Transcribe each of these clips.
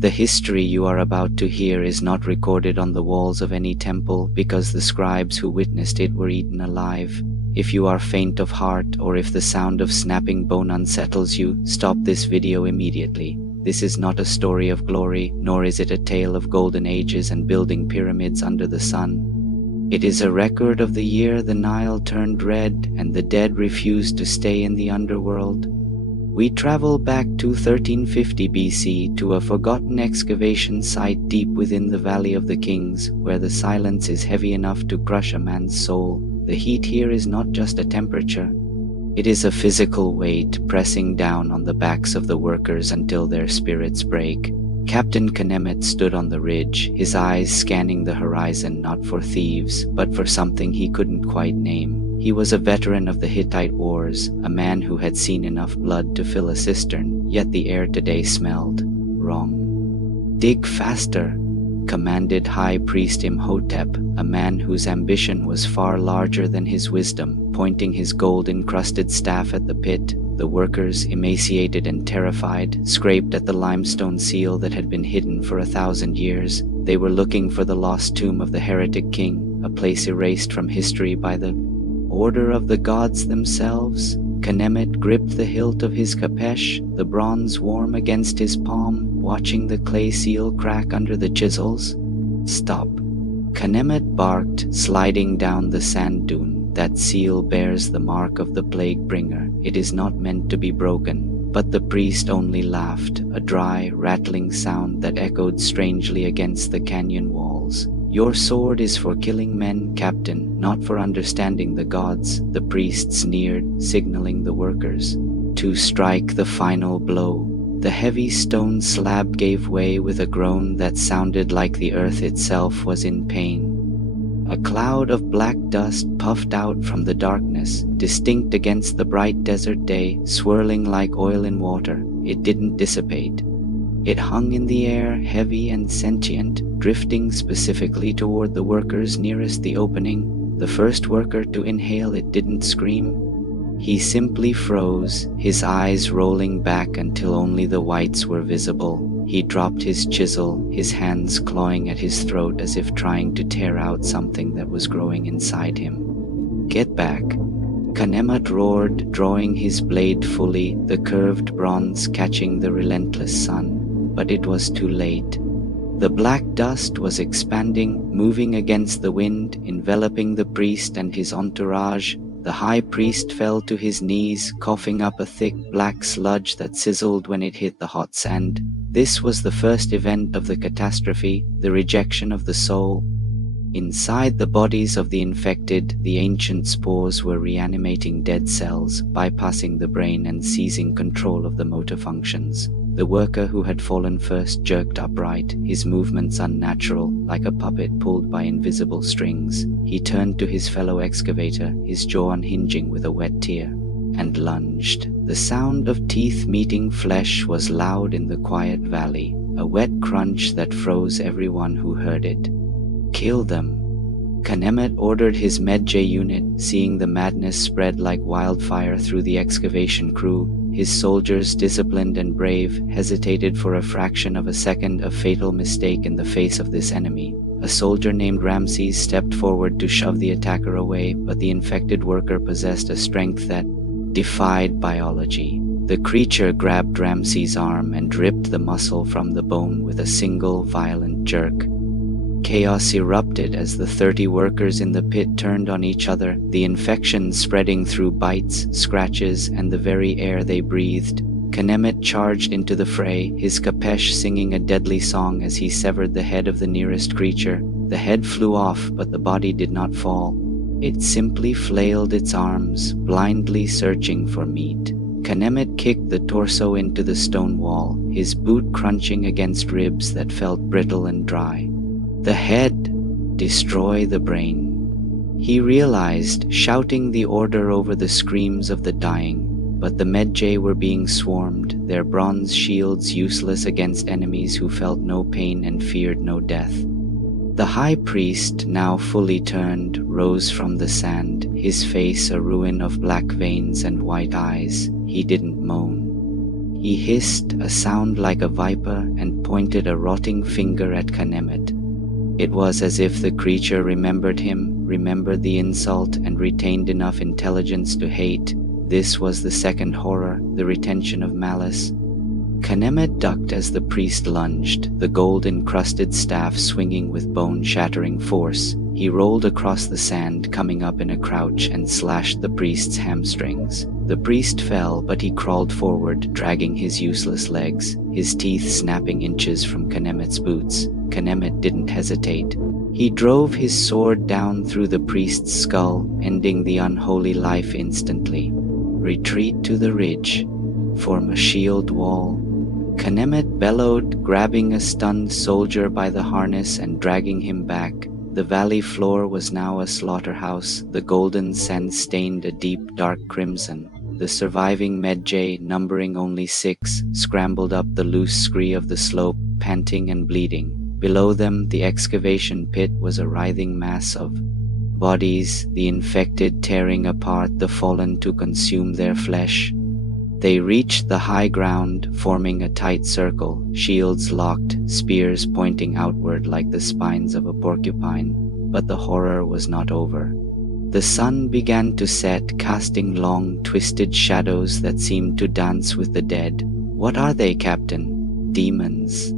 The history you are about to hear is not recorded on the walls of any temple because the scribes who witnessed it were eaten alive. If you are faint of heart or if the sound of snapping bone unsettles you, stop this video immediately. This is not a story of glory, nor is it a tale of golden ages and building pyramids under the sun. It is a record of the year the Nile turned red and the dead refused to stay in the underworld. We travel back to 1350 BC to a forgotten excavation site deep within the Valley of the Kings, where the silence is heavy enough to crush a man's soul. The heat here is not just a temperature. It is a physical weight pressing down on the backs of the workers until their spirits break. Captain Knemet stood on the ridge, his eyes scanning the horizon not for thieves, but for something he couldn't quite name. He was a veteran of the Hittite Wars, a man who had seen enough blood to fill a cistern, yet the air today smelled wrong. "Dig faster," commanded High Priest Imhotep, a man whose ambition was far larger than his wisdom, pointing his gold-encrusted staff at the pit. The workers, emaciated and terrified, scraped at the limestone seal that had been hidden for 1,000 years. They were looking for the lost tomb of the heretic king, a place erased from history by the order of the gods themselves. Knemet gripped the hilt of his kapesh, the bronze warm against his palm, watching the clay seal crack under the chisels. "Stop," Knemet barked, sliding down the sand dune. "That seal bears the mark of the plague bringer. It is not meant to be broken." But the priest only laughed, a dry, rattling sound that echoed strangely against the canyon walls. "Your sword is for killing men, Captain, not for understanding the gods," the priest sneered, signaling the workers to strike the final blow. The heavy stone slab gave way with a groan that sounded like the earth itself was in pain. A cloud of black dust puffed out from the darkness, distinct against the bright desert day, swirling like oil in water. It didn't dissipate. It hung in the air, heavy and sentient, drifting specifically toward the workers nearest the opening. The first worker to inhale it didn't scream. He simply froze, his eyes rolling back until only the whites were visible. He dropped his chisel, his hands clawing at his throat as if trying to tear out something that was growing inside him. "Get back," Knemet roared, drawing his blade fully, the curved bronze catching the relentless sun. But it was too late. The black dust was expanding, moving against the wind, enveloping the priest and his entourage. The high priest fell to his knees, coughing up a thick black sludge that sizzled when it hit the hot sand. This was the first event of the catastrophe, the rejection of the soul. Inside the bodies of the infected, the ancient spores were reanimating dead cells, bypassing the brain and seizing control of the motor functions. The worker who had fallen first jerked upright, his movements unnatural, like a puppet pulled by invisible strings. He turned to his fellow excavator, his jaw unhinging with a wet tear, and lunged. The sound of teeth meeting flesh was loud in the quiet valley, a wet crunch that froze everyone who heard it. "Kill them," Knemet ordered his Medjay unit, seeing the madness spread like wildfire through the excavation crew. His soldiers, disciplined and brave, hesitated for a fraction of a second, a fatal mistake in the face of this enemy. A soldier named Ramses stepped forward to shove the attacker away, but the infected worker possessed a strength that defied biology. The creature grabbed Ramses' arm and ripped the muscle from the bone with a single violent jerk. Chaos erupted as the 30 workers in the pit turned on each other, the infection spreading through bites, scratches, and the very air they breathed. Knemet charged into the fray, his kapesh singing a deadly song as he severed the head of the nearest creature. The head flew off, but the body did not fall. It simply flailed its arms, blindly searching for meat. Knemet kicked the torso into the stone wall, his boot crunching against ribs that felt brittle and dry. The head, destroy the brain. He realized, shouting the order over the screams of the dying. But the Medjay were being swarmed, their bronze shields useless against enemies who felt no pain and feared no death. The high priest, now fully turned, rose from the sand, his face a ruin of black veins and white eyes. He didn't moan. He hissed a sound like a viper and pointed a rotting finger at Khemet. It was as if the creature remembered him, remembered the insult, and retained enough intelligence to hate. This was the second horror, the retention of malice. Khemet ducked as the priest lunged, the gold-encrusted staff swinging with bone-shattering force. He rolled across the sand, coming up in a crouch, and slashed the priest's hamstrings. The priest fell, but he crawled forward, dragging his useless legs, his teeth snapping inches from Khemet's boots. Khemet didn't hesitate. He drove his sword down through the priest's skull, ending the unholy life instantly. Retreat to the ridge. Form a shield wall. Khemet bellowed, grabbing a stunned soldier by the harness and dragging him back. The valley floor was now a slaughterhouse. The golden sand stained a deep, dark crimson. The surviving Medjay, numbering only 6, scrambled up the loose scree of the slope, panting and bleeding. Below them, the excavation pit was a writhing mass of bodies, the infected tearing apart the fallen to consume their flesh. They reached the high ground, forming a tight circle, shields locked, spears pointing outward like the spines of a porcupine. But the horror was not over. The sun began to set, casting long, twisted shadows that seemed to dance with the dead. "What are they, Captain?" "Demons,"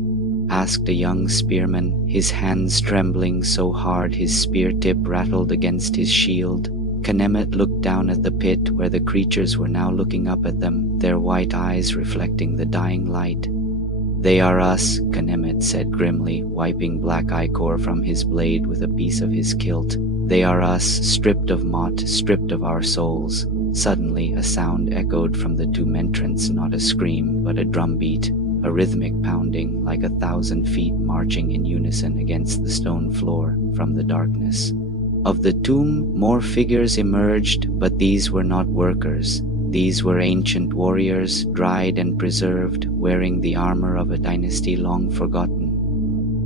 asked a young spearman, his hands trembling so hard his spear tip rattled against his shield. Khemet looked down at the pit where the creatures were now looking up at them, their white eyes reflecting the dying light. "They are us," Khemet said grimly, wiping black ichor from his blade with a piece of his kilt. "They are us, stripped of Mot, stripped of our souls." Suddenly a sound echoed from the tomb entrance, not a scream, but a drumbeat, a rhythmic pounding like 1,000 feet marching in unison against the stone floor from the darkness. Of the tomb, more figures emerged, but these were not workers. These were ancient warriors, dried and preserved, wearing the armor of a dynasty long forgotten.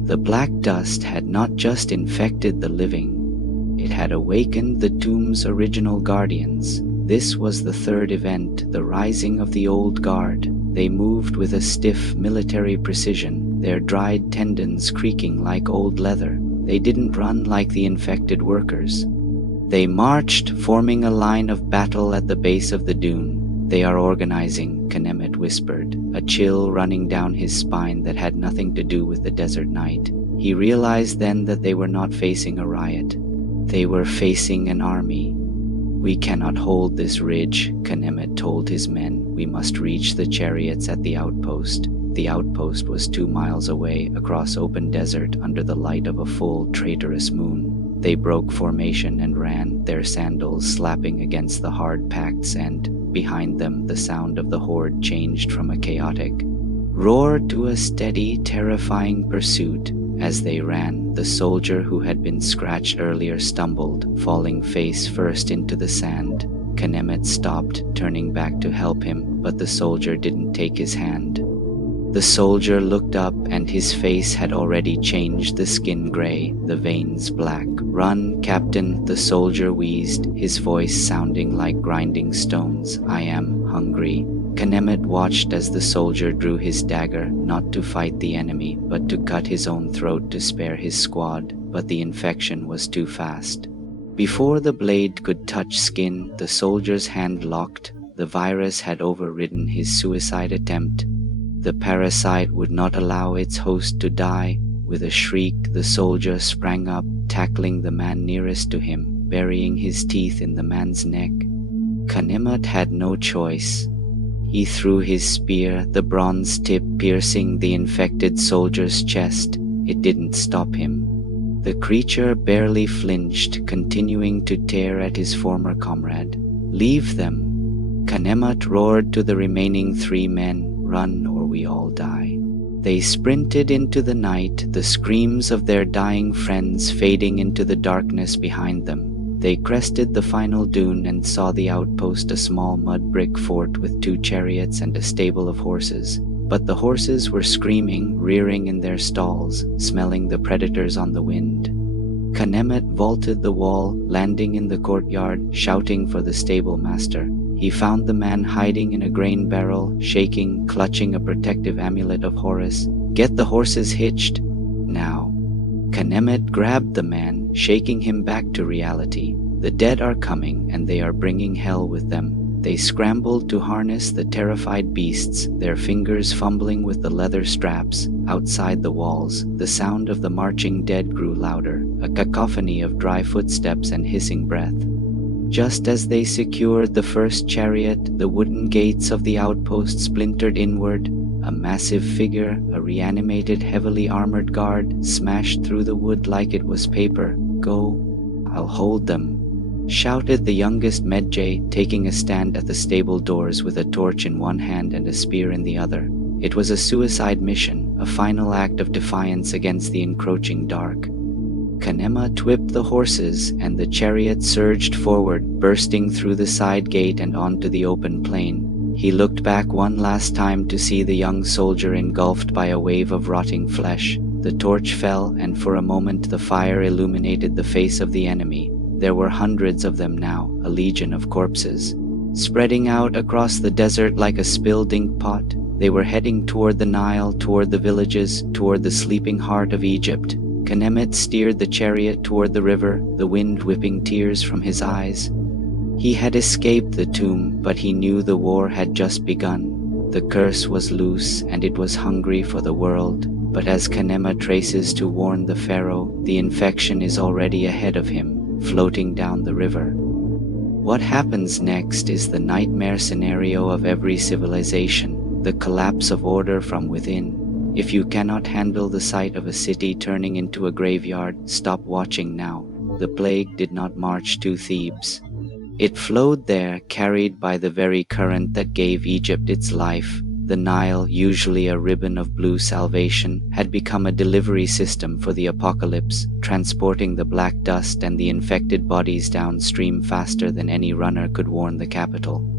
The black dust had not just infected the living, it had awakened the tomb's original guardians. This was the third event, the rising of the old guard. They moved with a stiff military precision, their dried tendons creaking like old leather. They didn't run like the infected workers. They marched, forming a line of battle at the base of the dune. "They are organizing," Khemet whispered, a chill running down his spine that had nothing to do with the desert night. He realized then that they were not facing a riot. They were facing an army. "We cannot hold this ridge," Khemet told his men. "We must reach the chariots at the outpost." The outpost was 2 miles away, across open desert under the light of a full, traitorous moon. They broke formation and ran, their sandals slapping against the hard-packed sand. Behind them, the sound of the horde changed from a chaotic roar to a steady, terrifying pursuit. As they ran, the soldier who had been scratched earlier stumbled, falling face first into the sand. Khemet stopped, turning back to help him, but the soldier didn't take his hand. The soldier looked up, and his face had already changed, the skin gray, the veins black. "Run, Captain," the soldier wheezed, his voice sounding like grinding stones. "I am hungry." Khemet watched as the soldier drew his dagger, not to fight the enemy, but to cut his own throat to spare his squad. But the infection was too fast. Before the blade could touch skin, the soldier's hand locked. The virus had overridden his suicide attempt. The parasite would not allow its host to die. With a shriek, the soldier sprang up, tackling the man nearest to him, burying his teeth in the man's neck. Khemet had no choice. He threw his spear, the bronze tip piercing the infected soldier's chest. It didn't stop him. The creature barely flinched, continuing to tear at his former comrade. "Leave them!" Khemet roared to the remaining 3 men. "Run or we all die." They sprinted into the night, the screams of their dying friends fading into the darkness behind them. They crested the final dune and saw the outpost, a small mud brick fort with 2 chariots and a stable of horses. But the horses were screaming, rearing in their stalls, smelling the predators on the wind. Khemet vaulted the wall, landing in the courtyard, shouting for the stable master. He found the man hiding in a grain barrel, shaking, clutching a protective amulet of Horus. "Get the horses hitched, now." Khemet grabbed the man, shaking him back to reality. "The dead are coming, and they are bringing hell with them." They scrambled to harness the terrified beasts, their fingers fumbling with the leather straps. Outside the walls, the sound of the marching dead grew louder, a cacophony of dry footsteps and hissing breath. Just as they secured the first chariot, the wooden gates of the outpost splintered inward. A massive figure, a reanimated, heavily armored guard, smashed through the wood like it was paper. "Go, I'll hold them," shouted the youngest Medjay, taking a stand at the stable doors with a torch in one hand and a spear in the other. It was a suicide mission, a final act of defiance against the encroaching dark. Khemet whipped the horses, and the chariot surged forward, bursting through the side gate and onto the open plain. He looked back one last time to see the young soldier engulfed by a wave of rotting flesh. The torch fell, and for a moment the fire illuminated the face of the enemy. There were hundreds of them now, a legion of corpses. Spreading out across the desert like a spilled ink pot, they were heading toward the Nile, toward the villages, toward the sleeping heart of Egypt. Khemet steered the chariot toward the river, the wind whipping tears from his eyes. He had escaped the tomb, but he knew the war had just begun. The curse was loose, and it was hungry for the world. But as Khemet races to warn the pharaoh, the infection is already ahead of him, floating down the river. What happens next is the nightmare scenario of every civilization, the collapse of order from within. If you cannot handle the sight of a city turning into a graveyard, stop watching now. The plague did not march to Thebes. It flowed there, carried by the very current that gave Egypt its life. The Nile, usually a ribbon of blue salvation, had become a delivery system for the apocalypse, transporting the black dust and the infected bodies downstream faster than any runner could warn the capital.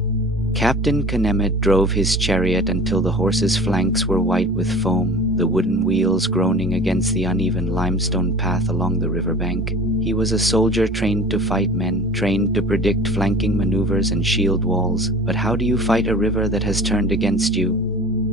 Captain Khemet drove his chariot until the horses' flanks were white with foam, the wooden wheels groaning against the uneven limestone path along the riverbank. He was a soldier trained to fight men, trained to predict flanking maneuvers and shield walls. But how do you fight a river that has turned against you?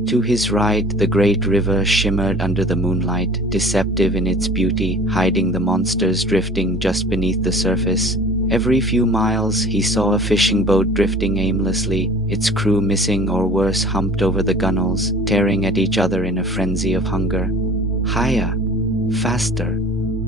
To his right, the great river shimmered under the moonlight, deceptive in its beauty, hiding the monsters drifting just beneath the surface. Every few miles, he saw a fishing boat drifting aimlessly, its crew missing or worse, humped over the gunwales, tearing at each other in a frenzy of hunger. "Higher! Faster!"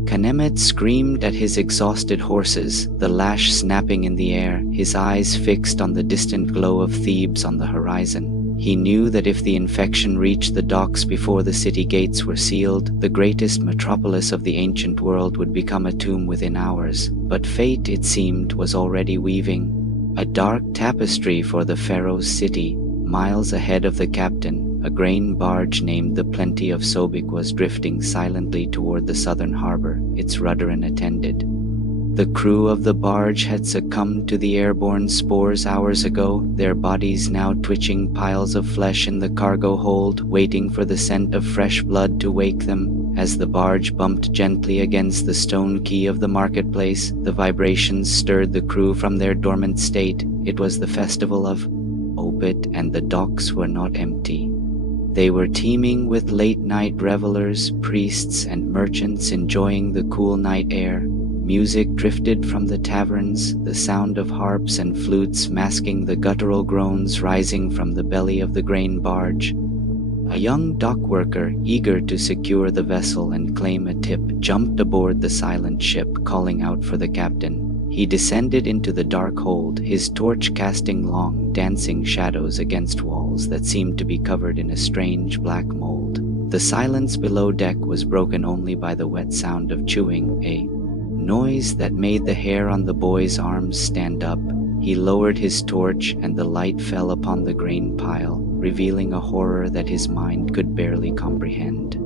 Khemet screamed at his exhausted horses, the lash snapping in the air, his eyes fixed on the distant glow of Thebes on the horizon. He knew that if the infection reached the docks before the city gates were sealed, the greatest metropolis of the ancient world would become a tomb within hours. But fate, it seemed, was already weaving a dark tapestry for the pharaoh's city. Miles ahead of the captain, a grain barge named the Plenty of Sobek was drifting silently toward the southern harbor, its rudder unattended. The crew of the barge had succumbed to the airborne spores hours ago, their bodies now twitching piles of flesh in the cargo hold, waiting for the scent of fresh blood to wake them. As the barge bumped gently against the stone quay of the marketplace, the vibrations stirred the crew from their dormant state. It was the festival of Opet, and the docks were not empty. They were teeming with late-night revelers, priests, and merchants enjoying the cool night air. Music drifted from the taverns, the sound of harps and flutes masking the guttural groans rising from the belly of the grain barge. A young dock worker, eager to secure the vessel and claim a tip, jumped aboard the silent ship, calling out for the captain. He descended into the dark hold, his torch casting long, dancing shadows against walls that seemed to be covered in a strange black mold. The silence below deck was broken only by the wet sound of chewing, a noise that made the hair on the boy's arms stand up. He lowered his torch, and the light fell upon the grain pile, revealing a horror that his mind could barely comprehend.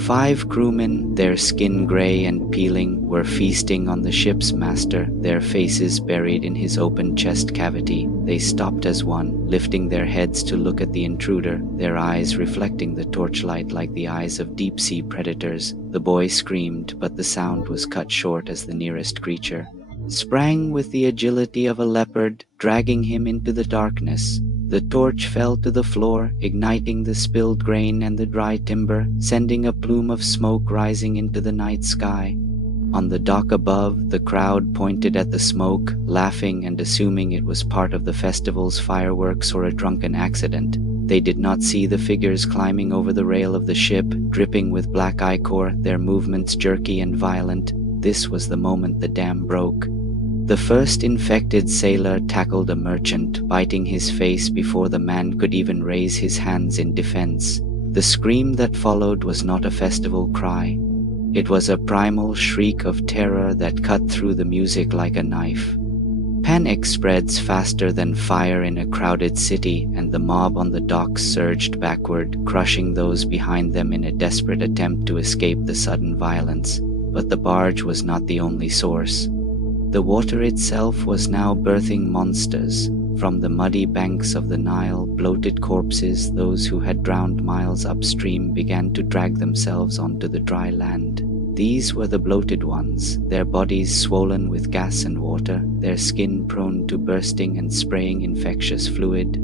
5 crewmen, their skin gray and peeling, were feasting on the ship's master, their faces buried in his open chest cavity. They stopped as one, lifting their heads to look at the intruder, their eyes reflecting the torchlight like the eyes of deep-sea predators. The boy screamed, but the sound was cut short as the nearest creature, sprang with the agility of a leopard, dragging him into the darkness. The torch fell to the floor, igniting the spilled grain and the dry timber, sending a plume of smoke rising into the night sky. On the dock above, the crowd pointed at the smoke, laughing and assuming it was part of the festival's fireworks or a drunken accident. They did not see the figures climbing over the rail of the ship, dripping with black ichor, their movements jerky and violent. This was the moment the dam broke. The first infected sailor tackled a merchant, biting his face before the man could even raise his hands in defense. The scream that followed was not a festival cry. It was a primal shriek of terror that cut through the music like a knife. Panic spreads faster than fire in a crowded city, and the mob on the docks surged backward, crushing those behind them in a desperate attempt to escape the sudden violence. But the barge was not the only source. The water itself was now birthing monsters. From the muddy banks of the Nile, bloated corpses, those who had drowned miles upstream, began to drag themselves onto the dry land. These were the bloated ones, their bodies swollen with gas and water, their skin prone to bursting and spraying infectious fluid.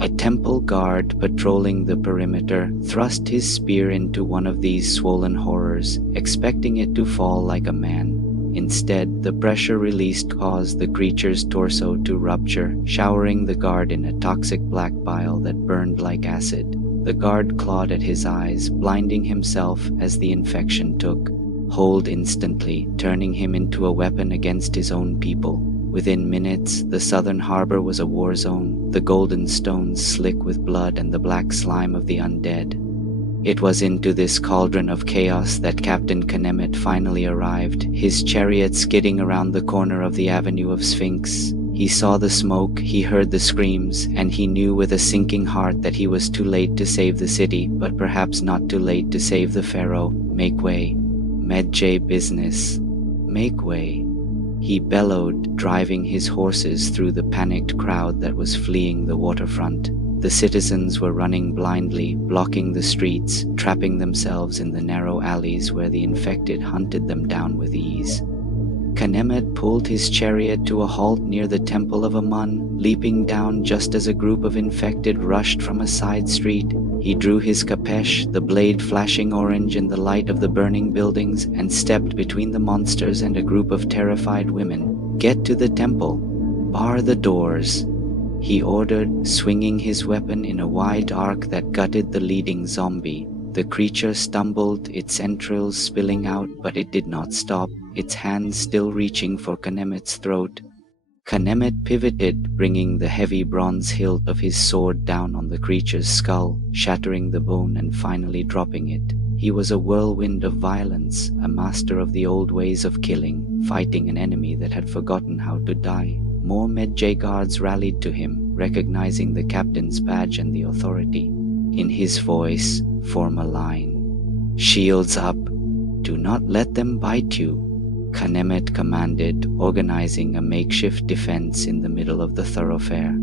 A temple guard patrolling the perimeter thrust his spear into one of these swollen horrors, expecting it to fall like a man. Instead, the pressure released caused the creature's torso to rupture, showering the guard in a toxic black bile that burned like acid. The guard clawed at his eyes, blinding himself as the infection took hold instantly, turning him into a weapon against his own people. Within minutes, the southern harbor was a war zone, the golden stones slick with blood and the black slime of the undead. It was into this cauldron of chaos that Captain Knemet finally arrived, his chariot skidding around the corner of the Avenue of Sphinx. He saw the smoke, he heard the screams, and he knew with a sinking heart that he was too late to save the city, but perhaps not too late to save the Pharaoh. Make way. Medjay business. Make way. He bellowed, driving his horses through the panicked crowd that was fleeing the waterfront. The citizens were running blindly, blocking the streets, trapping themselves in the narrow alleys where the infected hunted them down with ease. Knemet pulled his chariot to a halt near the Temple of Amun, leaping down just as a group of infected rushed from a side street. He drew his kapesh, the blade flashing orange in the light of the burning buildings, and stepped between the monsters and a group of terrified women. "Get to the temple. Bar the doors," he ordered, swinging his weapon in a wide arc that gutted the leading zombie. The creature stumbled, its entrails spilling out, but it did not stop, its hands still reaching for Knemet's throat. Knemet pivoted, bringing the heavy bronze hilt of his sword down on the creature's skull, shattering the bone and finally dropping it. He was a whirlwind of violence, a master of the old ways of killing, fighting an enemy that had forgotten how to die. More Medjay guards rallied to him, recognizing the captain's badge and the authority. In his voice, form a line. "Shields up. Do not let them bite you," Knemet commanded, organizing a makeshift defense in the middle of the thoroughfare.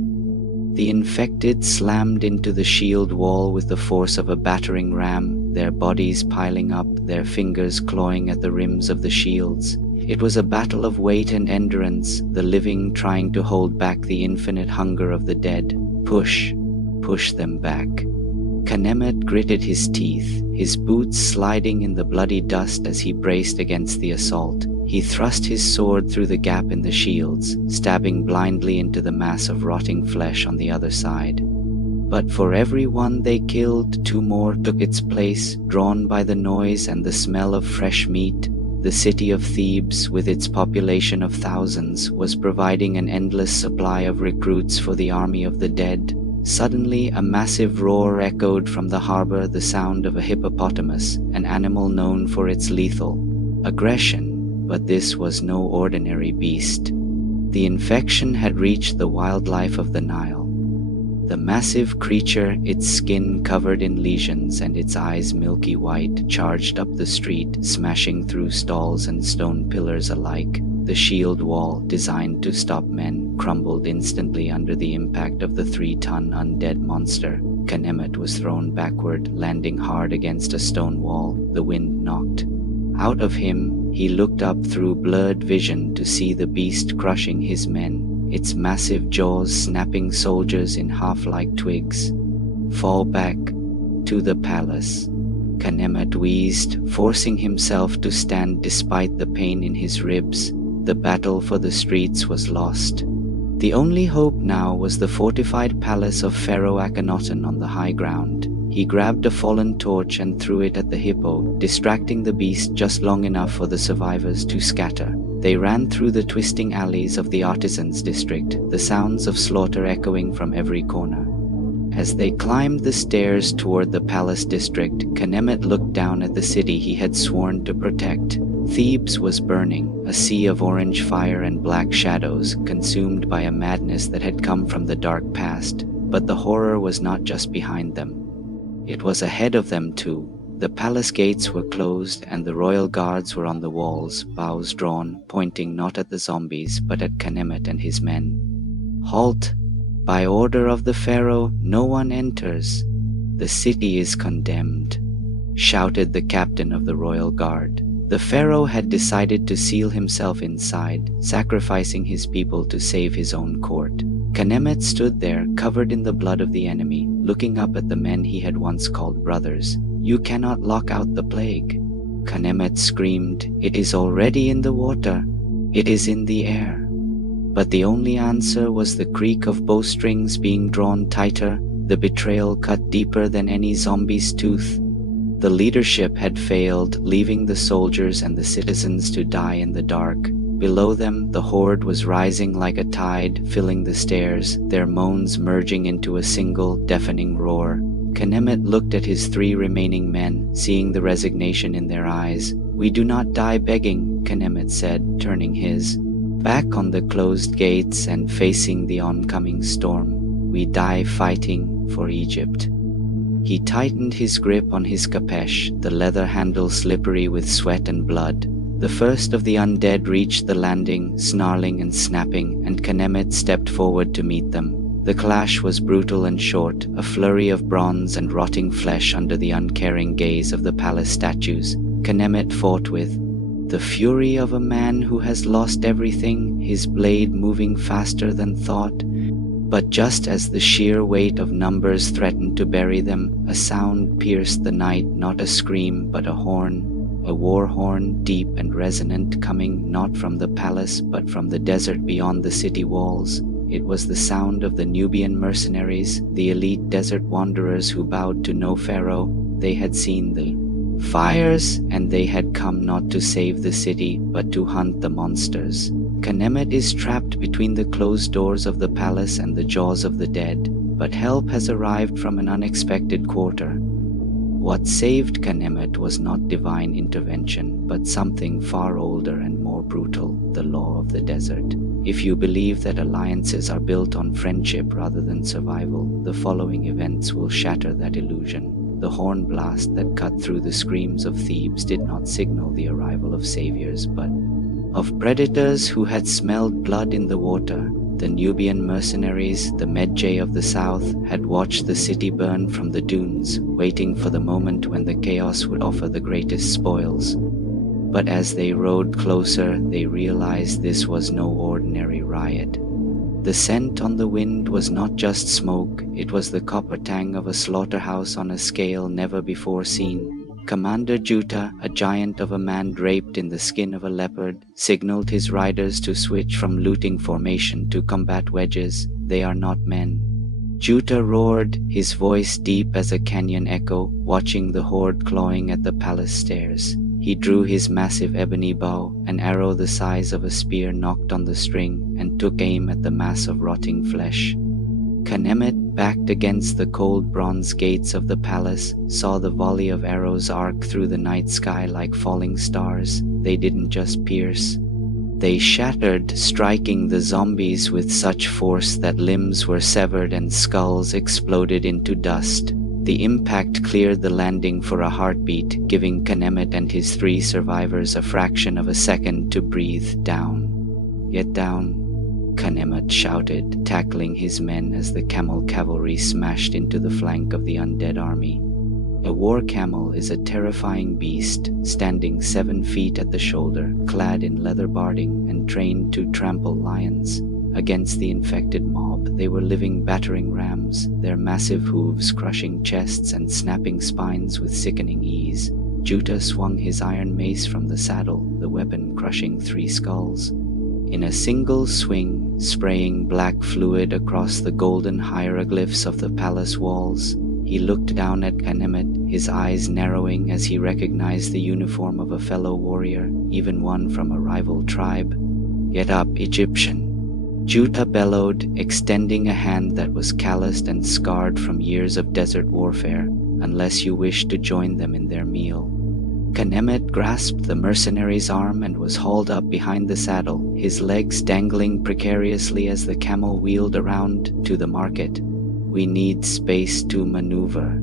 The infected slammed into the shield wall with the force of a battering ram, their bodies piling up, their fingers clawing at the rims of the shields. It was a battle of weight and endurance, the living trying to hold back the infinite hunger of the dead. Push them back. Knemet gritted his teeth, his boots sliding in the bloody dust as he braced against the assault. He thrust his sword through the gap in the shields, stabbing blindly into the mass of rotting flesh on the other side. But for every one they killed, two more took its place, drawn by the noise and the smell of fresh meat. The city of Thebes, with its population of thousands, was providing an endless supply of recruits for the army of the dead. Suddenly, a massive roar echoed from the harbor, the sound of a hippopotamus, an animal known for its lethal aggression. But this was no ordinary beast. The infection had reached the wildlife of the Nile. The massive creature, its skin covered in lesions and its eyes milky white, charged up the street, smashing through stalls and stone pillars alike. The shield wall, designed to stop men, crumbled instantly under the impact of the 3-ton undead monster. Knemet was thrown backward, landing hard against a stone wall. The wind knocked Out of him, he looked up through blurred vision to see the beast crushing his men, its massive jaws snapping soldiers in half like twigs. Fall back to the palace. Khemet wheezed, forcing himself to stand despite the pain in his ribs. The battle for the streets was lost. The only hope now was the fortified palace of Pharaoh Akhenaten on the high ground. He grabbed a fallen torch and threw it at the hippo, distracting the beast just long enough for the survivors to scatter. They ran through the twisting alleys of the artisans' district, the sounds of slaughter echoing from every corner. As they climbed the stairs toward the palace district, Khemet looked down at the city he had sworn to protect. Thebes was burning, a sea of orange fire and black shadows, consumed by a madness that had come from the dark past. But the horror was not just behind them. It was ahead of them too. The palace gates were closed and the royal guards were on the walls, bows drawn, pointing not at the zombies but at Khemet and his men. "Halt! By order of the pharaoh, no one enters. The city is condemned," shouted the captain of the royal guard. The pharaoh had decided to seal himself inside, sacrificing his people to save his own court. Khemet stood there, covered in the blood of the enemy, looking up at the men he had once called brothers. "You cannot lock out the plague." Khemet screamed, "It is already in the water. It is in the air." But the only answer was the creak of bowstrings being drawn tighter, the betrayal cut deeper than any zombie's tooth. The leadership had failed, leaving the soldiers and the citizens to die in the dark. Below them, the horde was rising like a tide, filling the stairs, their moans merging into a single, deafening roar. Khemet looked at his 3 remaining men, seeing the resignation in their eyes. "We do not die begging," Khemet said, turning his back on the closed gates and facing the oncoming storm. "We die fighting for Egypt." He tightened his grip on his kapesh, the leather handle slippery with sweat and blood. The first of the undead reached the landing, snarling and snapping, and Khemet stepped forward to meet them. The clash was brutal and short, a flurry of bronze and rotting flesh under the uncaring gaze of the palace statues. Khemet fought with the fury of a man who has lost everything, his blade moving faster than thought. But just as the sheer weight of numbers threatened to bury them, a sound pierced the night, not a scream, but a horn, a war horn, deep and resonant, coming not from the palace, but from the desert beyond the city walls. It was the sound of the Nubian mercenaries, the elite desert wanderers who bowed to no pharaoh. They had seen the fires, and they had come not to save the city, but to hunt the monsters. Khemet is trapped between the closed doors of the palace and the jaws of the dead, but help has arrived from an unexpected quarter. What saved Khemet was not divine intervention, but something far older and more brutal, the law of the desert. If you believe that alliances are built on friendship rather than survival, the following events will shatter that illusion. The horn blast that cut through the screams of Thebes did not signal the arrival of saviors, but of predators who had smelled blood in the water. The Nubian mercenaries, the Medjay of the south, had watched the city burn from the dunes, waiting for the moment when the chaos would offer the greatest spoils. But as they rode closer, they realized this was no ordinary riot. The scent on the wind was not just smoke, it was the copper tang of a slaughterhouse on a scale never before seen. Commander Juta, a giant of a man draped in the skin of a leopard, signaled his riders to switch from looting formation to combat wedges. "They are not men." Juta roared, his voice deep as a canyon echo, watching the horde clawing at the palace stairs. He drew his massive ebony bow, an arrow the size of a spear knocked on the string, and took aim at the mass of rotting flesh. Khemet, backed against the cold bronze gates of the palace, saw the volley of arrows arc through the night sky like falling stars. They didn't just pierce. They shattered, striking the zombies with such force that limbs were severed and skulls exploded into dust. The impact cleared the landing for a heartbeat, giving Khemet and his 3 survivors a fraction of a second to breathe. "Down. Get down," Khemet shouted, tackling his men as the camel cavalry smashed into the flank of the undead army. A war camel is a terrifying beast, standing 7 feet at the shoulder, clad in leather barding and trained to trample lions. Against the infected mob, they were living battering rams, their massive hooves crushing chests and snapping spines with sickening ease. Juta swung his iron mace from the saddle, the weapon crushing 3 skulls. In a single swing, spraying black fluid across the golden hieroglyphs of the palace walls, he looked down at Kanemet, his eyes narrowing as he recognized the uniform of a fellow warrior, even one from a rival tribe. "Get up, Egyptian!" Juta bellowed, extending a hand that was calloused and scarred from years of desert warfare, "unless you wish to join them in their meal." Kanemet grasped the mercenary's arm and was hauled up behind the saddle, his legs dangling precariously as the camel wheeled around to the market. "We need space to maneuver."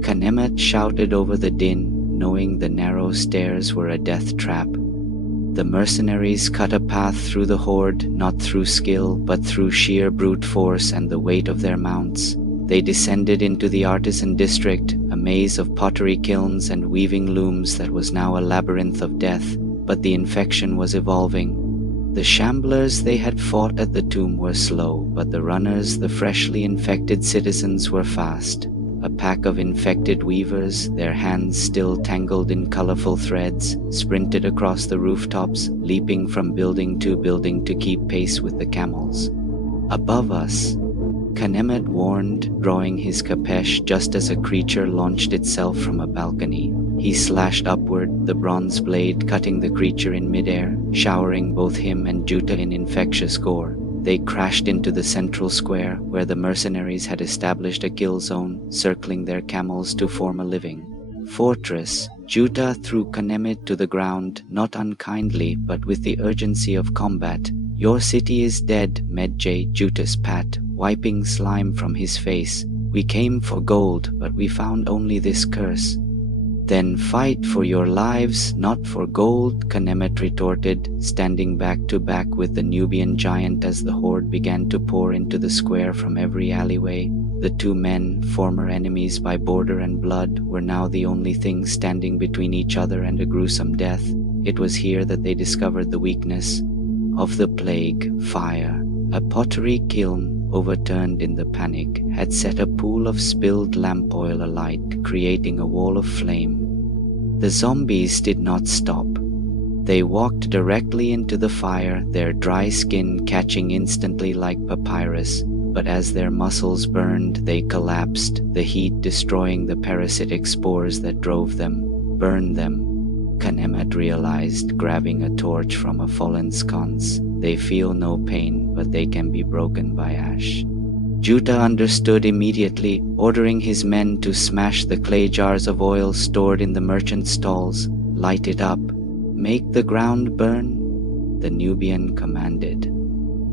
Kanemet shouted over the din, knowing the narrow stairs were a death trap. The mercenaries cut a path through the horde, not through skill, but through sheer brute force and the weight of their mounts. They descended into the artisan district, a maze of pottery kilns and weaving looms that was now a labyrinth of death, but the infection was evolving. The shamblers they had fought at the tomb were slow, but the runners, the freshly infected citizens, were fast. A pack of infected weavers, their hands still tangled in colorful threads, sprinted across the rooftops, leaping from building to building to keep pace with the camels. "Above us," Kanemet warned, drawing his kapesh just as a creature launched itself from a balcony. He slashed upward, the bronze blade cutting the creature in midair, showering both him and Juta in infectious gore. They crashed into the central square, where the mercenaries had established a kill zone, circling their camels to form a living fortress. Juta threw Kanemet to the ground, not unkindly, but with the urgency of combat. "Your city is dead," Medjay, Juta's pat, wiping slime from his face. "We came for gold, but we found only this curse." "Then fight for your lives, not for gold," Kanemet retorted, standing back to back with the Nubian giant as the horde began to pour into the square from every alleyway. The 2 men, former enemies by border and blood, were now the only thing standing between each other and a gruesome death. It was here that they discovered the weakness of the plague, fire. A pottery kiln, overturned in the panic, had set a pool of spilled lamp oil alight, creating a wall of flame. The zombies did not stop. They walked directly into the fire, their dry skin catching instantly like papyrus, but as their muscles burned, they collapsed, the heat destroying the parasitic spores that drove them. "Burn them," Kanemet realized, grabbing a torch from a fallen sconce. "They feel no pain, but they can be broken by ash." Juta understood immediately, ordering his men to smash the clay jars of oil stored in the merchant stalls. "Light it up. Make the ground burn," the Nubian commanded.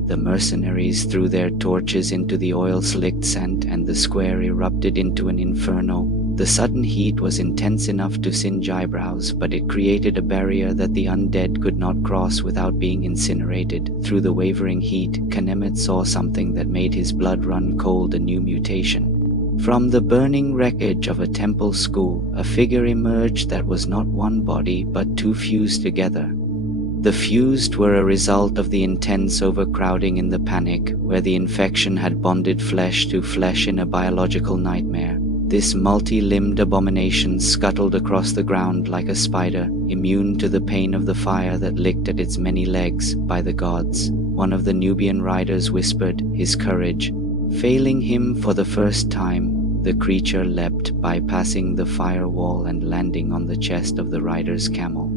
The mercenaries threw their torches into the oil-slicked sand, and the square erupted into an inferno. The sudden heat was intense enough to singe eyebrows, but it created a barrier that the undead could not cross without being incinerated. Through the wavering heat, Kanemet saw something that made his blood run cold, a new mutation. From the burning wreckage of a temple school, a figure emerged that was not one body, but 2 fused together. The fused were a result of the intense overcrowding in the panic, where the infection had bonded flesh to flesh in a biological nightmare. This multi-limbed abomination scuttled across the ground like a spider, immune to the pain of the fire that licked at its many legs. "By the gods," one of the Nubian riders whispered, his courage failing him for the first time. The creature leapt, bypassing the firewall and landing on the chest of the rider's camel.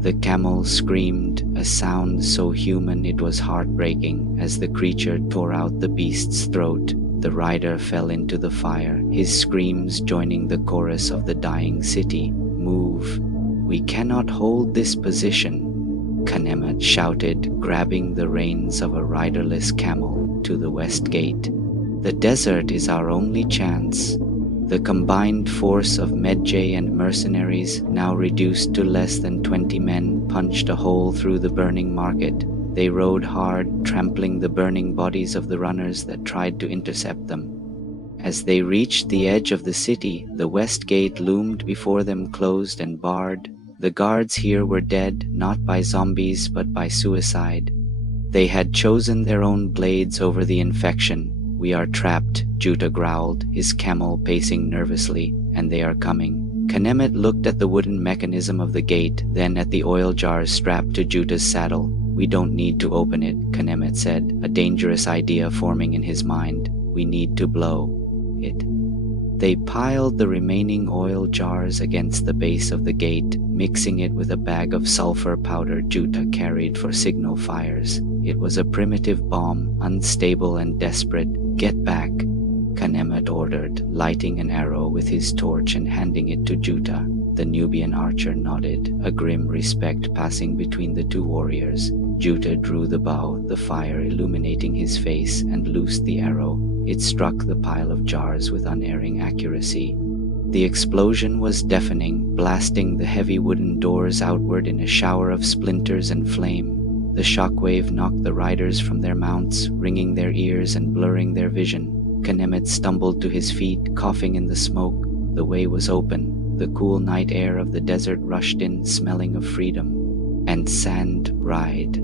The camel screamed, a sound so human it was heartbreaking, as the creature tore out the beast's throat. The rider fell into the fire, his screams joining the chorus of the dying city. "Move. We cannot hold this position," Kanemet shouted, grabbing the reins of a riderless camel to the west gate. "The desert is our only chance." The combined force of Medjay and mercenaries, now reduced to less than 20 men, punched a hole through the burning market. They rode hard, trampling the burning bodies of the runners that tried to intercept them. As they reached the edge of the city, the west gate loomed before them, closed and barred. The guards here were dead, not by zombies but by suicide. They had chosen their own blades over the infection. "We are trapped," Juta growled, his camel pacing nervously, "and they are coming." Kanemet looked at the wooden mechanism of the gate, then at the oil jars strapped to Juta's saddle. "We don't need to open it," Kanemet said, a dangerous idea forming in his mind. "We need to blow it." They piled the remaining oil jars against the base of the gate, mixing it with a bag of sulfur powder Juta carried for signal fires. It was a primitive bomb, unstable and desperate. "Get back," Kanemet ordered, lighting an arrow with his torch and handing it to Juta. The Nubian archer nodded, a grim respect passing between the two warriors. Juta drew the bow, the fire illuminating his face, and loosed the arrow. It struck the pile of jars with unerring accuracy. The explosion was deafening, blasting the heavy wooden doors outward in a shower of splinters and flame. The shockwave knocked the riders from their mounts, ringing their ears and blurring their vision. Kanemet stumbled to his feet, coughing in the smoke. The way was open. The cool night air of the desert rushed in, smelling of freedom and sand ride.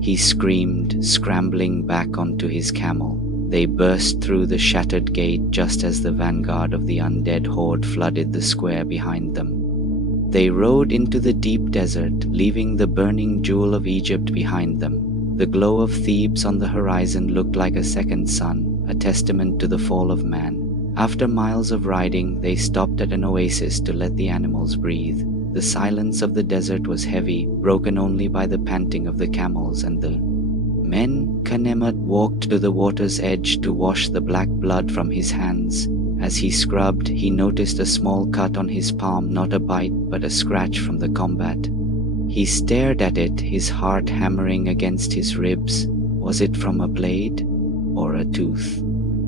He screamed, scrambling back onto his camel. They burst through the shattered gate just as the vanguard of the undead horde flooded the square behind them. They rode into the deep desert, leaving the burning jewel of Egypt behind them. The glow of Thebes on the horizon looked like a second sun, a testament to the fall of man. After miles of riding, they stopped at an oasis to let the animals breathe. The silence of the desert was heavy, broken only by the panting of the camels and the men. Kanemet walked to the water's edge to wash the black blood from his hands. As he scrubbed, he noticed a small cut on his palm, not a bite, but a scratch from the combat. He stared at it, his heart hammering against his ribs. Was it from a blade or a tooth?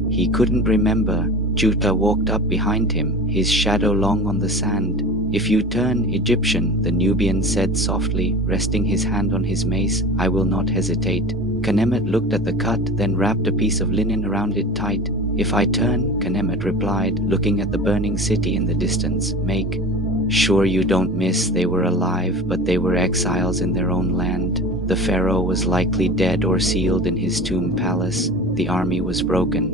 He couldn't remember. Juta walked up behind him, his shadow long on the sand. "If you turn Egyptian," the Nubian said softly, resting his hand on his mace, "I will not hesitate." Kanemet looked at the cut, then wrapped a piece of linen around it tight. "If I turn," Kanemet replied, looking at the burning city in the distance, "make sure you don't miss." They were alive, but they were exiles in their own land. The pharaoh was likely dead or sealed in his tomb palace. The army was broken,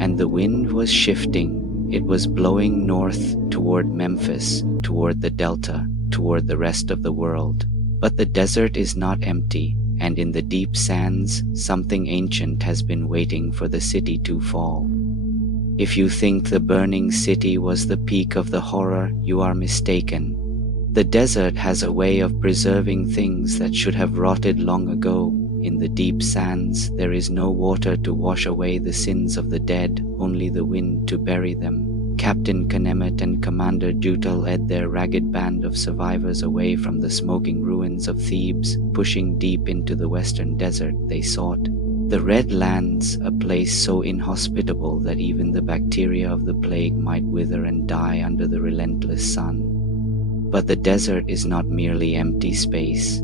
and the wind was shifting. It was blowing north toward Memphis, toward the delta, toward the rest of the world. But the desert is not empty, and in the deep sands, something ancient has been waiting for the city to fall. If you think the burning city was the peak of the horror, you are mistaken. The desert has a way of preserving things that should have rotted long ago. In the deep sands, there is no water to wash away the sins of the dead, only the wind to bury them. Captain Kanemet and Commander Juta led their ragged band of survivors away from the smoking ruins of Thebes, pushing deep into the western desert they sought. The Red Lands, a place so inhospitable that even the bacteria of the plague might wither and die under the relentless sun. But the desert is not merely empty space.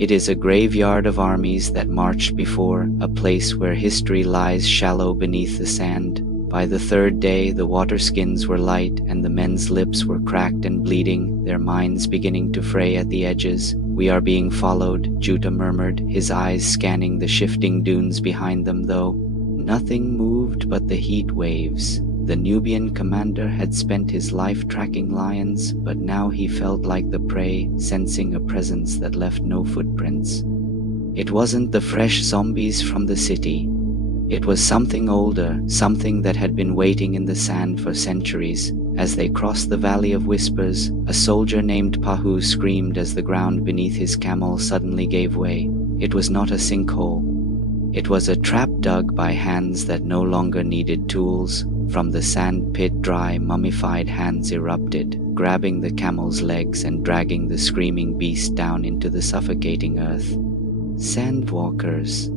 It is a graveyard of armies that marched before, a place where history lies shallow beneath the sand. By the third day, the waterskins were light, and the men's lips were cracked and bleeding, their minds beginning to fray at the edges. "We are being followed," Juta murmured, his eyes scanning the shifting dunes behind them, though nothing moved but the heat waves. The Nubian commander had spent his life tracking lions, but now he felt like the prey, sensing a presence that left no footprints. It wasn't the fresh zombies from the city. It was something older, something that had been waiting in the sand for centuries. As they crossed the Valley of Whispers, a soldier named Pahu screamed as the ground beneath his camel suddenly gave way. It was not a sinkhole. It was a trap dug by hands that no longer needed tools. From the sand pit, dry, mummified hands erupted, grabbing the camel's legs and dragging the screaming beast down into the suffocating earth. "Sandwalkers!"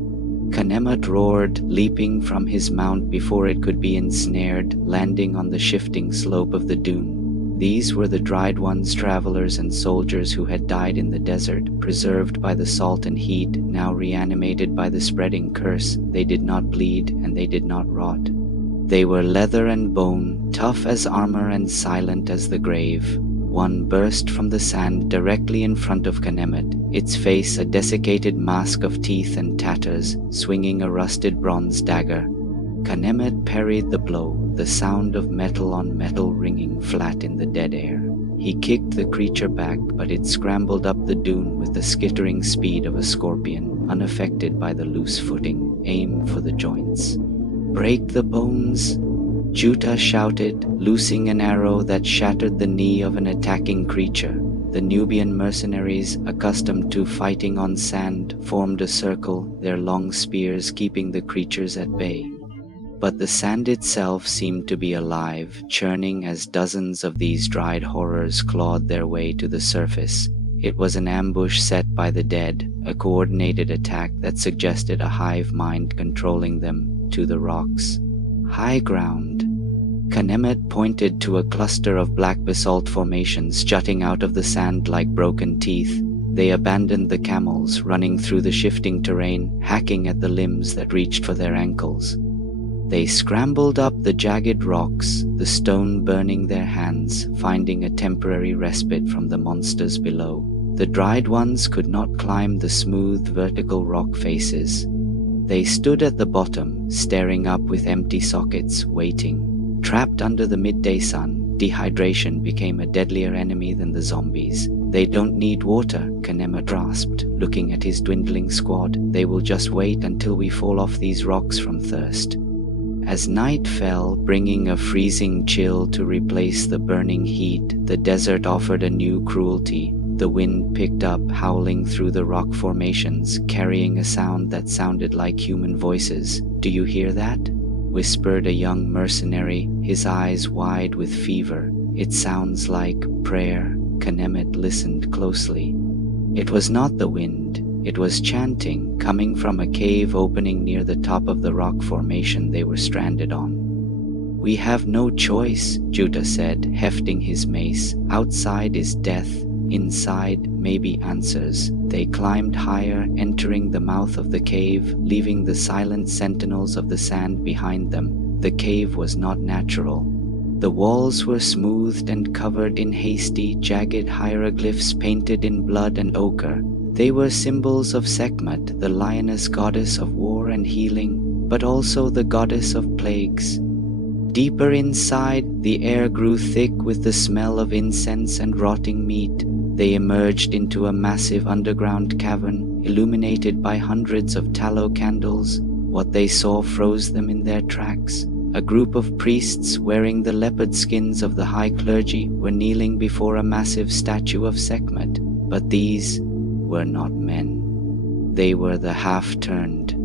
Kanemet roared, leaping from his mount before it could be ensnared, landing on the shifting slope of the dune. These were the dried ones, travelers and soldiers who had died in the desert, preserved by the salt and heat, now reanimated by the spreading curse. They did not bleed, and they did not rot. They were leather and bone, tough as armor and silent as the grave. One burst from the sand directly in front of Khemet, its face a desiccated mask of teeth and tatters, swinging a rusted bronze dagger. Khemet parried the blow, the sound of metal on metal ringing flat in the dead air. He kicked the creature back, but it scrambled up the dune with the skittering speed of a scorpion, unaffected by the loose footing. Aim for the joints. Break the bones, Juta shouted, loosing an arrow that shattered the knee of an attacking creature. The Nubian mercenaries, accustomed to fighting on sand, formed a circle, their long spears keeping the creatures at bay. But the sand itself seemed to be alive, churning as dozens of these dried horrors clawed their way to the surface. It was an ambush set by the dead, a coordinated attack that suggested a hive mind controlling them. To the rocks. High ground. Khemet pointed to a cluster of black basalt formations jutting out of the sand like broken teeth. They abandoned the camels, running through the shifting terrain, hacking at the limbs that reached for their ankles. They scrambled up the jagged rocks, the stone burning their hands, finding a temporary respite from the monsters below. The dried ones could not climb the smooth vertical rock faces. They stood at the bottom, staring up with empty sockets, waiting. Trapped under the midday sun, dehydration became a deadlier enemy than the zombies. They don't need water, Khemet rasped, looking at his dwindling squad. They will just wait until we fall off these rocks from thirst. As night fell, bringing a freezing chill to replace the burning heat, the desert offered a new cruelty. The wind picked up, howling through the rock formations, carrying a sound that sounded like human voices. "Do you hear that?" whispered a young mercenary, his eyes wide with fever. "It sounds like prayer." Khemet listened closely. It was not the wind. It was chanting, coming from a cave opening near the top of the rock formation they were stranded on. "We have no choice," Juta said, hefting his mace. "Outside is death. Inside, maybe answers." They climbed higher, entering the mouth of the cave, leaving the silent sentinels of the sand behind them. The cave was not natural. The walls were smoothed and covered in hasty, jagged hieroglyphs painted in blood and ochre. They were symbols of Sekhmet, the lioness goddess of war and healing, but also the goddess of plagues. Deeper inside, the air grew thick with the smell of incense and rotting meat. They emerged into a massive underground cavern, illuminated by hundreds of tallow candles. What they saw froze them in their tracks. A group of priests wearing the leopard skins of the high clergy were kneeling before a massive statue of Sekhmet. But these were not men. They were the half-turned.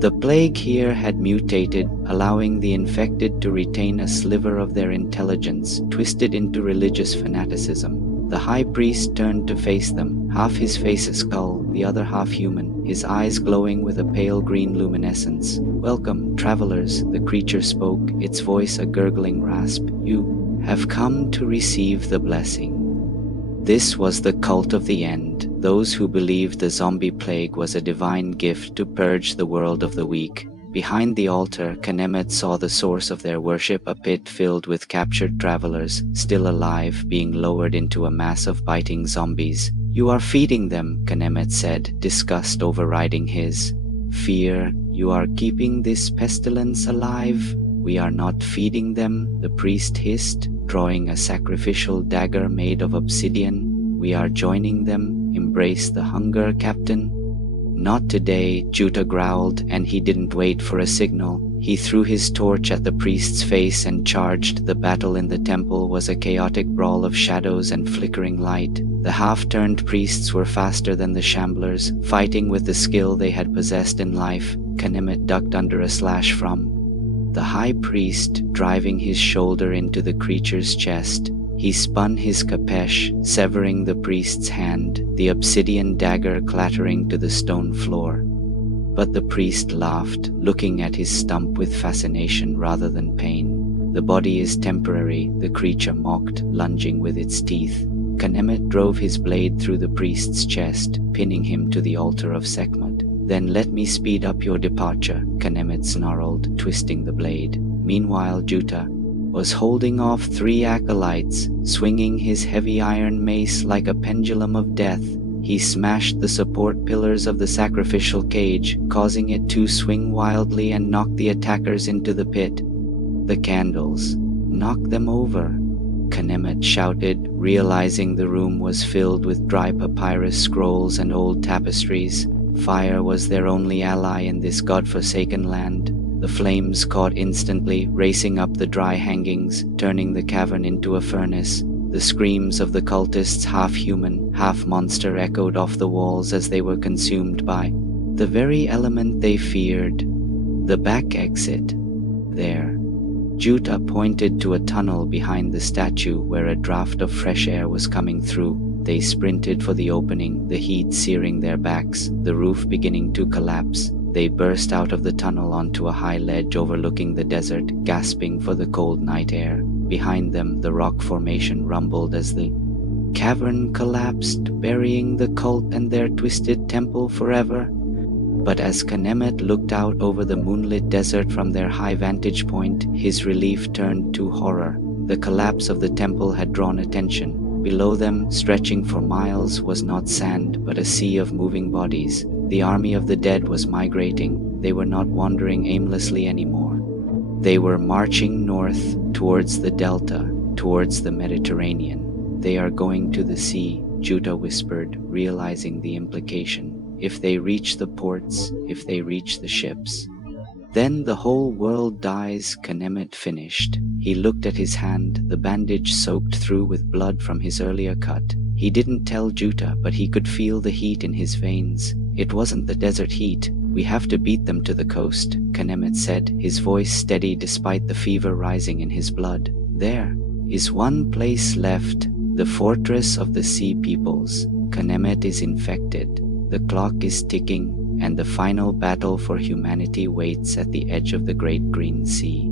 The plague here had mutated, allowing the infected to retain a sliver of their intelligence, twisted into religious fanaticism. The high priest turned to face them, half his face a skull, the other half human, his eyes glowing with a pale green luminescence. "Welcome, travelers," the creature spoke, its voice a gurgling rasp. "You have come to receive the blessing." This was the cult of the end, those who believed the zombie plague was a divine gift to purge the world of the weak. Behind the altar, Khemet saw the source of their worship, a pit filled with captured travelers, still alive, being lowered into a mass of biting zombies. "You are feeding them," Khemet said, disgust overriding his fear. "You are keeping this pestilence alive." "We are not feeding them," the priest hissed, drawing a sacrificial dagger made of obsidian. "We are joining them. Embrace the hunger, Captain." "Not today," Juta growled, and he didn't wait for a signal. He threw his torch at the priest's face and charged. The battle in the temple was a chaotic brawl of shadows and flickering light. The half-turned priests were faster than the shamblers, fighting with the skill they had possessed in life. Khemet ducked under a slash from the high priest, driving his shoulder into the creature's chest. He spun his kapesh, severing the priest's hand, the obsidian dagger clattering to the stone floor. But the priest laughed, looking at his stump with fascination rather than pain. "The body is temporary," the creature mocked, lunging with its teeth. Khemet drove his blade through the priest's chest, pinning him to the altar of Sekhmet. "Then let me speed up your departure," Khemet snarled, twisting the blade. Meanwhile, Juta was holding off 3 acolytes, swinging his heavy iron mace like a pendulum of death. He smashed the support pillars of the sacrificial cage, causing it to swing wildly and knock the attackers into the pit. The candles, knock them over, Khemet shouted, realizing the room was filled with dry papyrus scrolls and old tapestries. Fire was their only ally in this godforsaken land. The flames caught instantly, racing up the dry hangings, turning the cavern into a furnace. The screams of the cultists, half human, half monster, echoed off the walls as they were consumed by the very element they feared. The back exit. There. Juta pointed to a tunnel behind the statue where a draft of fresh air was coming through. They sprinted for the opening, the heat searing their backs, the roof beginning to collapse. They burst out of the tunnel onto a high ledge overlooking the desert, gasping for the cold night air. Behind them, the rock formation rumbled as the cavern collapsed, burying the cult and their twisted temple forever. But as Khemet looked out over the moonlit desert from their high vantage point, his relief turned to horror. The collapse of the temple had drawn attention. Below them, stretching for miles, was not sand, but a sea of moving bodies. The army of the dead was migrating. They were not wandering aimlessly anymore. They were marching north, towards the delta, towards the Mediterranean. They are going to the sea, Juta whispered, realizing the implication. If they reach the ports, if they reach the ships, then the whole world dies, Khemet finished. He looked at his hand, the bandage soaked through with blood from his earlier cut. He didn't tell Juta, but he could feel the heat in his veins. It wasn't the desert heat. We have to beat them to the coast, Khemet said, his voice steady despite the fever rising in his blood. There is one place left, the fortress of the sea peoples. Khemet is infected. The clock is ticking, and the final battle for humanity waits at the edge of the great green sea.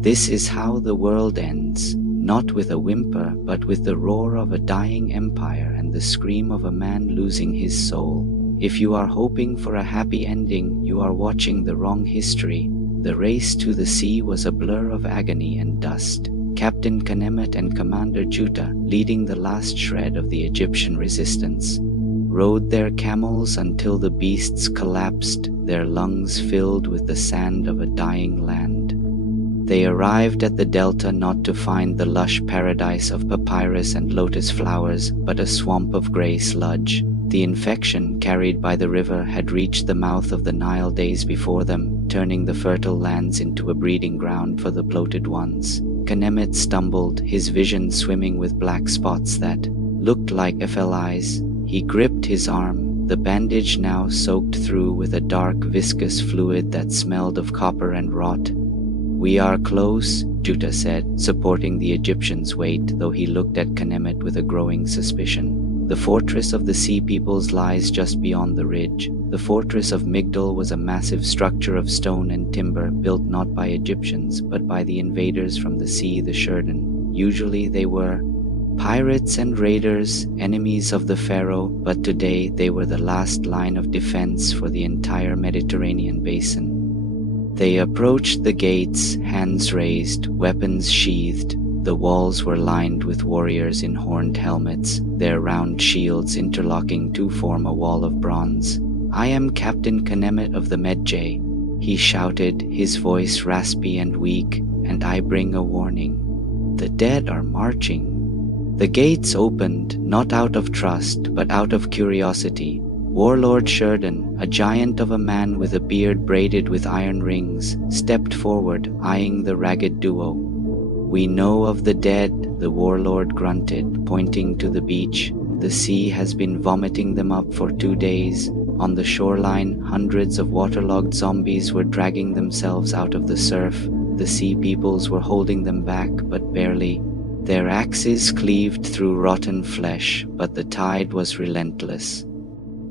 This is how the world ends, not with a whimper, but with the roar of a dying empire and the scream of a man losing his soul. If you are hoping for a happy ending, you are watching the wrong history. The race to the sea was a blur of agony and dust. Captain Khemet and Commander Juta, leading the last shred of the Egyptian resistance, rode their camels until the beasts collapsed, their lungs filled with the sand of a dying land. They arrived at the delta not to find the lush paradise of papyrus and lotus flowers, but a swamp of grey sludge. The infection carried by the river had reached the mouth of the Nile days before them, turning the fertile lands into a breeding ground for the bloated ones. Khemet stumbled, his vision swimming with black spots that looked like eyes. He gripped his arm, the bandage now soaked through with a dark viscous fluid that smelled of copper and rot. "We are close," Juta said, supporting the Egyptian's weight, though he looked at Khemet with a growing suspicion. The fortress of the sea peoples lies just beyond the ridge. The fortress of Migdol was a massive structure of stone and timber, built not by Egyptians, but by the invaders from the sea, the Shurden. Usually they were pirates and raiders, enemies of the Pharaoh, but today they were the last line of defense for the entire Mediterranean basin. They approached the gates, hands raised, weapons sheathed. The walls were lined with warriors in horned helmets, their round shields interlocking to form a wall of bronze. "I am Captain Khemet of the Medjay," he shouted, his voice raspy and weak, "and I bring a warning. The dead are marching." The gates opened, not out of trust, but out of curiosity. Warlord Shurden, a giant of a man with a beard braided with iron rings, stepped forward, eyeing the ragged duo. "We know of the dead," the warlord grunted, pointing to the beach. "The sea has been vomiting them up for 2 days. On the shoreline, hundreds of waterlogged zombies were dragging themselves out of the surf. The sea peoples were holding them back, but barely. Their axes cleaved through rotten flesh, but the tide was relentless."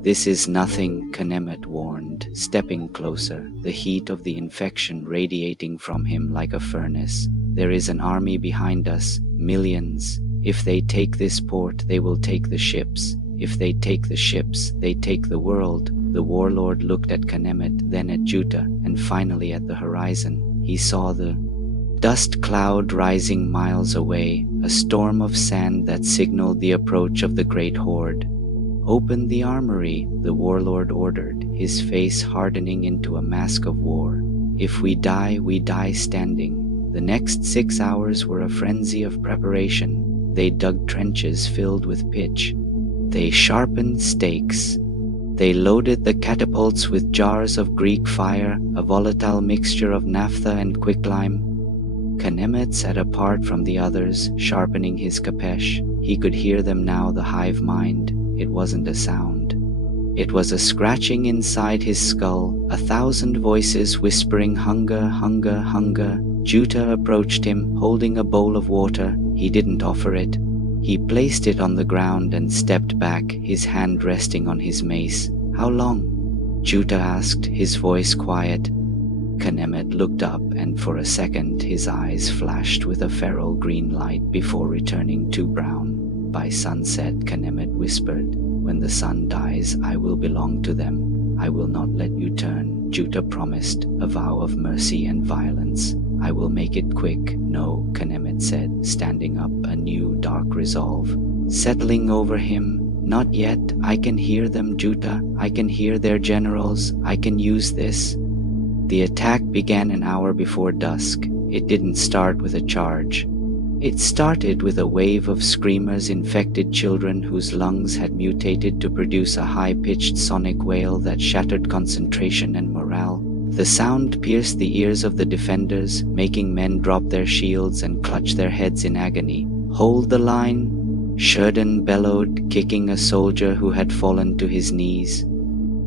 "This is nothing," Khemet warned, stepping closer, the heat of the infection radiating from him like a furnace. "There is an army behind us, millions. If they take this port, they will take the ships. If they take the ships, they take the world." The warlord looked at Khemet, then at Juta, and finally at the horizon. He saw the dust cloud rising miles away, a storm of sand that signaled the approach of the great horde. "Open the armory," the warlord ordered, his face hardening into a mask of war. "If we die standing." The next 6 hours were a frenzy of preparation. They dug trenches filled with pitch. They sharpened stakes. They loaded the catapults with jars of Greek fire, a volatile mixture of naphtha and quicklime. Khenemet sat apart from the others, sharpening his kapesh. He could hear them now, the hive mind. It wasn't a sound. It was a scratching inside his skull, 1,000 voices whispering hunger, hunger, hunger. Juta approached him, holding a bowl of water. He didn't offer it. He placed it on the ground and stepped back, his hand resting on his mace. "How long?" Juta asked, his voice quiet. Khenemet looked up, and for a second his eyes flashed with a feral green light before returning to brown. "By sunset," Khenemet whispered, "when the sun dies, I will belong to them. I will not let you turn," Juta promised, a vow of mercy and violence. "I will make it quick." "No," Khenemet said, standing up, a new dark resolve settling over him. "Not yet. I can hear them, Juta. I can hear their generals. I can use this." The attack began an hour before dusk. It didn't start with a charge. It started with a wave of screamers, infected children whose lungs had mutated to produce a high-pitched sonic wail that shattered concentration and morale. The sound pierced the ears of the defenders, making men drop their shields and clutch their heads in agony. "Hold the line!" Sheridan bellowed, kicking a soldier who had fallen to his knees.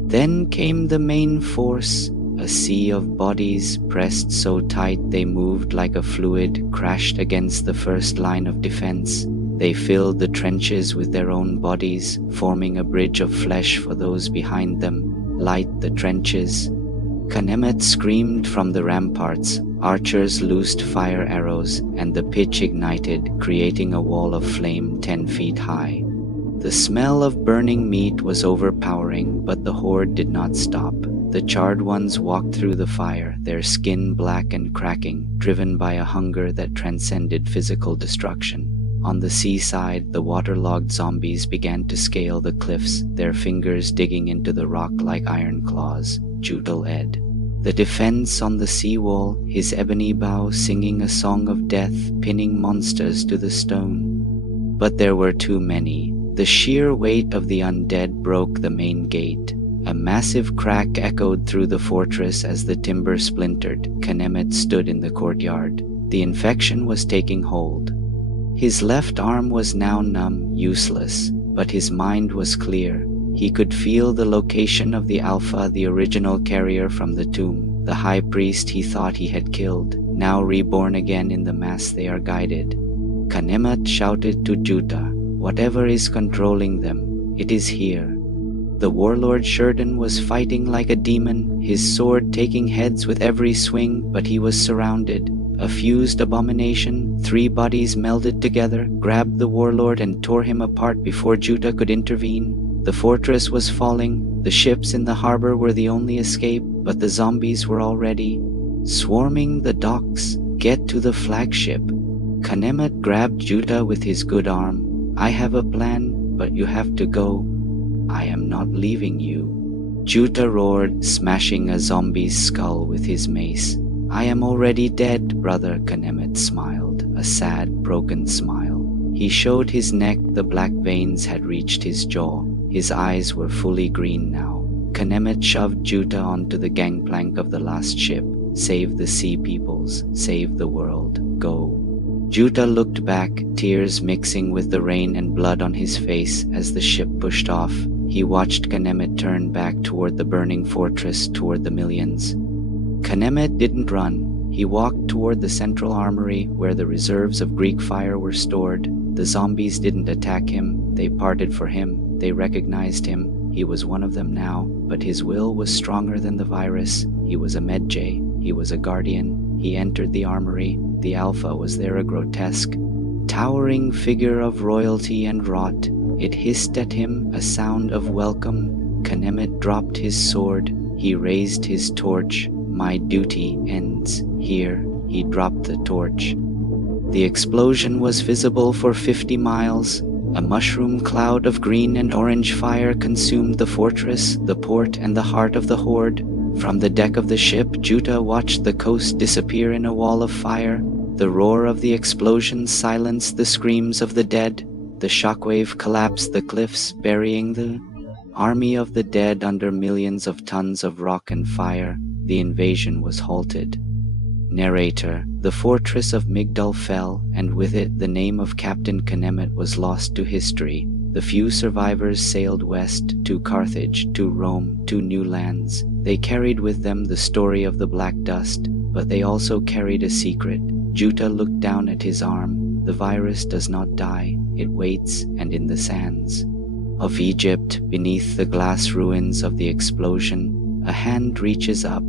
Then came the main force. A sea of bodies, pressed so tight they moved like a fluid, crashed against the first line of defense. They filled the trenches with their own bodies, forming a bridge of flesh for those behind them. "Light the trenches." Khenemet screamed from the ramparts. Archers loosed fire arrows, and the pitch ignited, creating a wall of flame 10 feet high. The smell of burning meat was overpowering, but the horde did not stop. The charred ones walked through the fire, their skin black and cracking, driven by a hunger that transcended physical destruction. On the seaside, the waterlogged zombies began to scale the cliffs, their fingers digging into the rock like iron claws. Juta led. The defense on the seawall, his ebony bow singing a song of death, pinning monsters to the stone. But there were too many. The sheer weight of the undead broke the main gate. A massive crack echoed through the fortress as the timber splintered. Khenemet stood in the courtyard. The infection was taking hold. His left arm was now numb, useless, but his mind was clear. He could feel the location of the Alpha, the original carrier from the tomb, the high priest he thought he had killed, now reborn again in the mass they are guided. Khenemet shouted to Juta, "Whatever is controlling them, it is here." The warlord Sheridan was fighting like a demon, his sword taking heads with every swing, but he was surrounded. A fused abomination, 3 bodies melded together, grabbed the warlord and tore him apart before Juta could intervene. The fortress was falling, the ships in the harbor were the only escape, but the zombies were already swarming the docks. "Get to the flagship." Khenemet grabbed Juta with his good arm. "I have a plan, but you have to go. I am not leaving you." Juta roared, smashing a zombie's skull with his mace. "I am already dead, brother," Khenemet smiled, a sad, broken smile. He showed his neck, the black veins had reached his jaw. His eyes were fully green now. Khenemet shoved Juta onto the gangplank of the last ship. "Save the sea peoples, save the world, go." Juta looked back, tears mixing with the rain and blood on his face as the ship pushed off. He watched Khenemet turn back toward the burning fortress, toward the millions. Khenemet didn't run. He walked toward the central armory where the reserves of Greek fire were stored. The zombies didn't attack him. They parted for him. They recognized him. He was one of them now, but his will was stronger than the virus. He was a Medjay. He was a guardian. He entered the armory. The Alpha was there, a grotesque, towering figure of royalty and rot. It hissed at him, a sound of welcome. Khenemet dropped his sword. He raised his torch. "My duty ends here." he dropped the torch. The explosion was visible for 50 miles. A mushroom cloud of green and orange fire consumed the fortress, the port, and the heart of the horde. From the deck of the ship, Juta watched the coast disappear in a wall of fire. The roar of the explosion silenced the screams of the dead. The shockwave collapsed the cliffs, burying the army of the dead under millions of tons of rock and fire. The invasion was halted. Narrator: the fortress of Migdal fell, and with it the name of Captain Knemet was lost to history. The few survivors sailed west, to Carthage, to Rome, to new lands. They carried with them the story of the Black Dust, but they also carried a secret. Juta looked down at his arm. The virus does not die, it waits, and in the sands of Egypt, beneath the glass ruins of the explosion, a hand reaches up